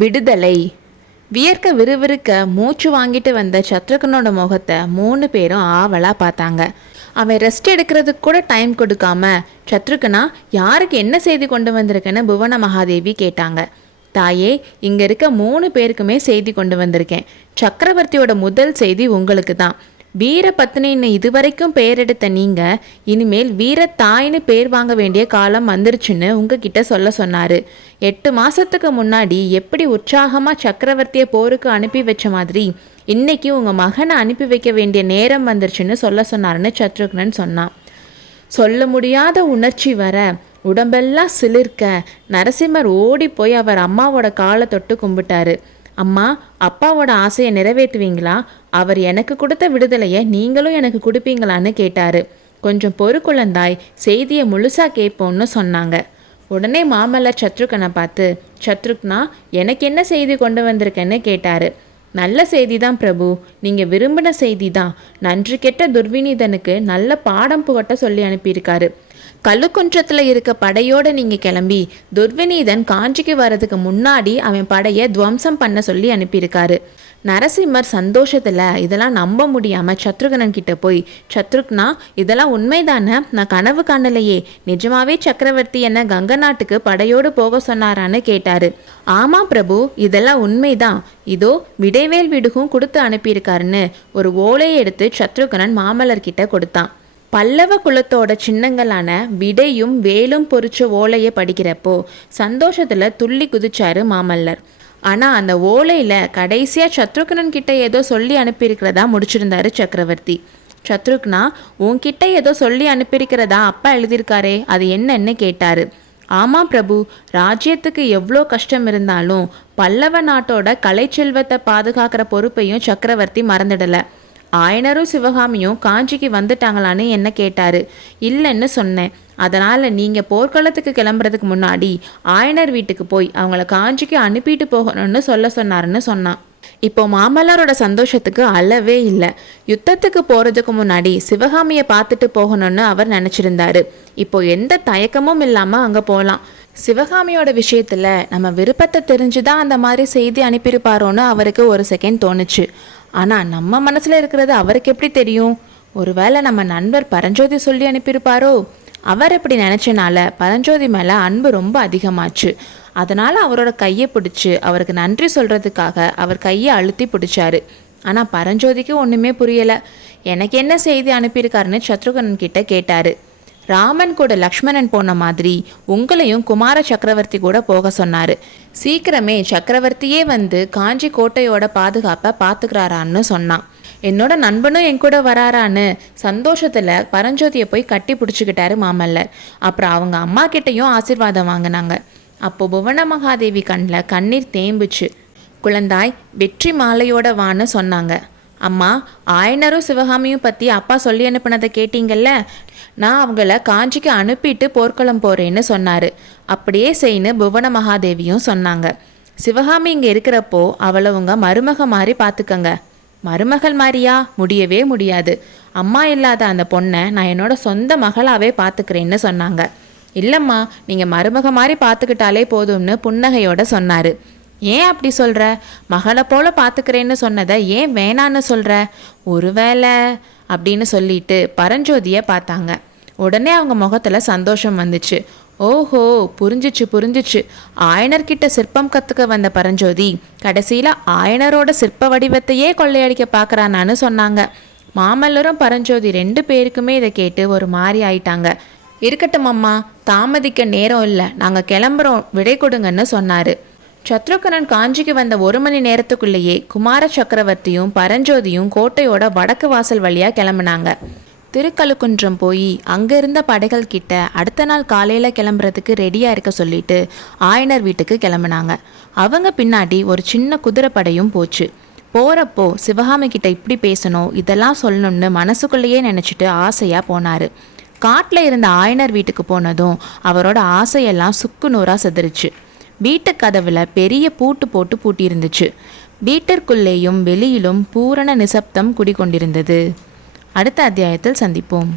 விடுதலை. வியர்க்க விறுவிறுக்க மூச்சு வாங்கிட்டு வந்த சத்ருகனோட முகத்தை 3 பேரும் ஆவலாக பார்த்தாங்க. அவன் ரெஸ்ட் எடுக்கிறதுக்கு கூட டைம் கொடுக்காம, சத்ருகனா, யாருக்கு என்ன செய்தி கொண்டு வந்திருக்கேன்னு புவன மகாதேவி கேட்டாங்க. தாயே, இங்கே இருக்க 3 பேருக்குமே செய்தி கொண்டு வந்திருக்கேன். சக்கரவர்த்தியோட முதல் செய்தி உங்களுக்கு தான். வீர பத்னின்னு இதுவரைக்கும் பேர் எடுத்த நீங்கள் இனிமேல் வீரத்தாயின்னு பேர் வாங்க வேண்டிய காலம் வந்துருச்சுன்னு உங்ககிட்ட சொல்ல சொன்னார். 8 மாதத்துக்கு முன்னாடி எப்படி உற்சாகமாக சக்கரவர்த்தியை போருக்கு அனுப்பி வச்ச மாதிரி இன்னைக்கு உங்கள் மகனை அனுப்பி வைக்க வேண்டிய நேரம் வந்துருச்சுன்னு சொல்ல சொன்னார்னு சத்ருக்னன் சொன்னான். சொல்ல முடியாத உணர்ச்சி வர உடம்பெல்லாம் சிலிர்க்க நரசிம்மர் ஓடி போய் அவர் அம்மாவோட காலை தொட்டு கும்பிட்டாரு. அம்மா, அப்பாவோட ஆசையை நிறைவேற்றுவீங்களா? அவர் எனக்கு கொடுத்த விடுதலையை நீங்களும் எனக்கு கொடுப்பீங்களான்னு கேட்டாரு. கொஞ்சம் பொறுக்குழந்தாய், செய்தியை முழுசாக கேட்போன்னு சொன்னாங்க. உடனே மாமல்லர் சத்ருகனை பார்த்து, சத்ருக்னா, எனக்கு என்ன செய்தி கொண்டு வந்திருக்கேன்னு கேட்டாரு. நல்ல செய்தி தான் பிரபு, நீங்கள் விரும்பின செய்தி தான். நன்றி கெட்ட துர்விநீதனுக்கு நல்ல பாடம் புகட்ட சொல்லி அனுப்பியிருக்காரு. கல்லுக்குன்றத்தில் இருக்க படையோடு நீங்கள் கிளம்பி துர்விநீதன் காஞ்சிக்கு வர்றதுக்கு முன்னாடி அவன் படையை துவம்சம் பண்ண சொல்லி அனுப்பியிருக்காரு. நரசிம்மர் சந்தோஷத்தில் இதெல்லாம் நம்ப முடியாமல் சத்ருகனன் கிட்ட போய், சத்ருக்னா, இதெல்லாம் உண்மைதானே? நான் கனவு காணலையே, நிஜமாவே சக்கரவர்த்தி என்ன கங்க நாட்டுக்கு படையோடு போக சொன்னாரான்னு கேட்டாரு. ஆமாம் பிரபு, இதெல்லாம் உண்மைதான். இதோ விடைவேல் விடுகும் கொடுத்து அனுப்பியிருக்காருன்னு ஒரு ஓலையை எடுத்து சத்ருகனன் மாமல்லர்கிட்ட கொடுத்தான். பல்லவ குலத்தோட சின்னங்களான விடையும் வேலும் பொறிச்ச ஓலையை படிக்கிறப்போ சந்தோஷத்தில் துள்ளி குதிச்சாரு மாமல்லர். ஆனால் அந்த ஓலையில் கடைசியாக சத்ருகனன் கிட்ட ஏதோ சொல்லி அனுப்பியிருக்கிறதா முடிச்சிருந்தாரு சக்கரவர்த்தி. சத்ருக்னா, உன்கிட்ட ஏதோ சொல்லி அனுப்பியிருக்கிறதா அப்பா எழுதியிருக்காரே, அது என்னன்னு கேட்டாரு. ஆமாம் பிரபு, ராஜ்யத்துக்கு எவ்வளோ கஷ்டம் இருந்தாலும் பல்லவ நாட்டோட கலைச்செல்வத்தை பாதுகாக்கிற பொறுப்பையும் சக்கரவர்த்தி மறந்துடலை. ஆயனரும் சிவகாமியும் காஞ்சிக்கு வந்துட்டாங்களான்னு என்ன கேட்டாரு. இல்லைன்னு சொன்னேன். அதனால் நீங்கள் போர்க்களத்துக்கு கிளம்புறதுக்கு முன்னாடி ஆயனர் வீட்டுக்கு போய் அவங்கள காஞ்சிக்கு அனுப்பிட்டு போகணும்னு சொல்ல சொன்னாருன்னு சொன்னான். இப்போ மாமல்லரோட சந்தோஷத்துக்கு அளவே இல்லை. யுத்தத்துக்கு போகிறதுக்கு முன்னாடி சிவகாமியை பார்த்துட்டு போகணும்னு அவர் நினச்சிருந்தாரு. இப்போ எந்த தயக்கமும் இல்லாமல் அங்கே போகலாம். சிவகாமியோட விஷயத்தில் நம்ம விருப்பத்தை தெரிஞ்சுதான் அந்த மாதிரி செய்தி அனுப்பியிருப்பாரோன்னு அவருக்கு ஒரு செகண்ட் தோணுச்சு. ஆனால் நம்ம மனசில் இருக்கிறது அவருக்கு எப்படி தெரியும்? ஒருவேளை நம்ம நண்பர் பரஞ்சோதி சொல்லி அனுப்பியிருப்பாரோ? அவர் எப்படி நினச்சனால பரஞ்சோதி மேலே அன்பு ரொம்ப அதிகமாச்சு. அதனால் அவரோட கையை பிடிச்சி அவருக்கு நன்றி சொல்கிறதுக்காக அவர் கையை அழுத்தி பிடிச்சாரு. ஆனால் பரஞ்சோதிக்கு ஒன்றுமே புரியலை. எனக்கு என்ன செய்தி அனுப்பியிருக்காருன்னு சத்ருகனன் கிட்ட கேட்டார். ராமன் கூட லக்ஷ்மணன் போன மாதிரி உங்களையும் குமார சக்கரவர்த்தி கூட போக சொன்னார். சீக்கிரமே சக்கரவர்த்தியே வந்து காஞ்சி கோட்டையோட பாதுகாப்பை பார்த்துக்கிறாரான்னு சொன்னான். என்னோட நண்பனும் என் கூட வராரான்னு சந்தோஷத்தில் பரஞ்சோதியை போய் கட்டி பிடிச்சிக்கிட்டாரு மாமல்லர். அப்புறம் அவங்க அம்மா கிட்டையும் ஆசீர்வாதம் வாங்கினாங்க. அப்போ புவன மகாதேவி கண்ணில் கண்ணீர் தேம்புச்சு. குழந்தாய், வெற்றி மாலையோட வான்னு சொன்னாங்க. அம்மா, ஆயனரும் சிவகாமியும் பற்றி அப்பா சொல்லி அனுப்பினதை கேட்டீங்கல்ல? நான் அவங்கள காஞ்சிக்கு அனுப்பிட்டு போர்க்களம் போகிறேன்னு சொன்னார். அப்படியே செய்யு புவன மகாதேவியும் சொன்னாங்க. சிவகாமி இங்கே இருக்கிறப்போ அவளை உங்கள் மருமக மாதிரி பார்த்துக்கங்க. மருமகள் மாதிரியா? முடியவே முடியாது. அம்மா இல்லாத அந்த பொண்ணை நான் என்னோட சொந்த மகளாகவே பார்த்துக்கிறேன்னு சொன்னாங்க. இல்லைம்மா, நீங்கள் மருமக மாதிரி பார்த்துக்கிட்டாலே போதும்னு புன்னகையோட சொன்னார். ஏன் அப்படி சொல்கிற? மகளை போல பார்த்துக்கிறேன்னு சொன்னதை ஏன் வேணான்னு சொல்கிற? ஒருவேளை அப்படின்னு சொல்லிட்டு பரஞ்சோதியை பார்த்தாங்க. உடனே அவங்க முகத்தில் சந்தோஷம் வந்துச்சு. ஓஹோ, புரிஞ்சிச்சு. ஆயனர்கிட்ட சிற்பம் கற்றுக்க வந்த பரஞ்சோதி கடைசியில் ஆயனரோட சிற்ப வடிவத்தையே கொள்ளையடிக்க பார்க்குறானான்னு சொன்னாங்க. மாமல்லரும் பரஞ்சோதி 2 பேருக்குமே இதை கேட்டு ஒரு மாதிரி ஆயிட்டாங்க. இருக்கட்டும் அம்மா, தாமதிக்க நேரம் இல்லை, நாங்கள் கிளம்புறோம், விடை கொடுங்கன்னு சொன்னார். சத்ருகனன் காஞ்சிக்கு வந்த 1 மணி நேரத்துக்குள்ளேயே குமார சக்கரவர்த்தியும் பரஞ்சோதியும் கோட்டையோட வடக்கு வாசல் வழியாக கிளம்புனாங்க. திருக்கழுக்குன்றம் போய் அங்கே இருந்த படைகள் கிட்ட அடுத்த நாள் காலையில் கிளம்புறதுக்கு ரெடியாக இருக்க சொல்லிட்டு ஆயனர் வீட்டுக்கு கிளம்புனாங்க. அவங்க பின்னாடி ஒரு சின்ன குதிரைப்படையும் போச்சு. போகிறப்போ சிவகாமி கிட்ட இப்படி பேசணும், இதெல்லாம் சொல்லணும்னு மனசுக்குள்ளேயே நினச்சிட்டு ஆசையாக போனார். காட்டில் இருந்த ஆயனர் வீட்டுக்கு போனதும் அவரோட ஆசையெல்லாம் சுக்கு நூறாக செதறிச்சு. வீட்டு கதவுல பெரிய பூட்டு போட்டு பூட்டியிருந்துச்சு. வீட்டிற்குள்ளேயும் வெளியிலும் பூரண நிசப்தம் குடிகொண்டிருந்தது. அடுத்த அத்தியாயத்தில் சந்திப்போம்.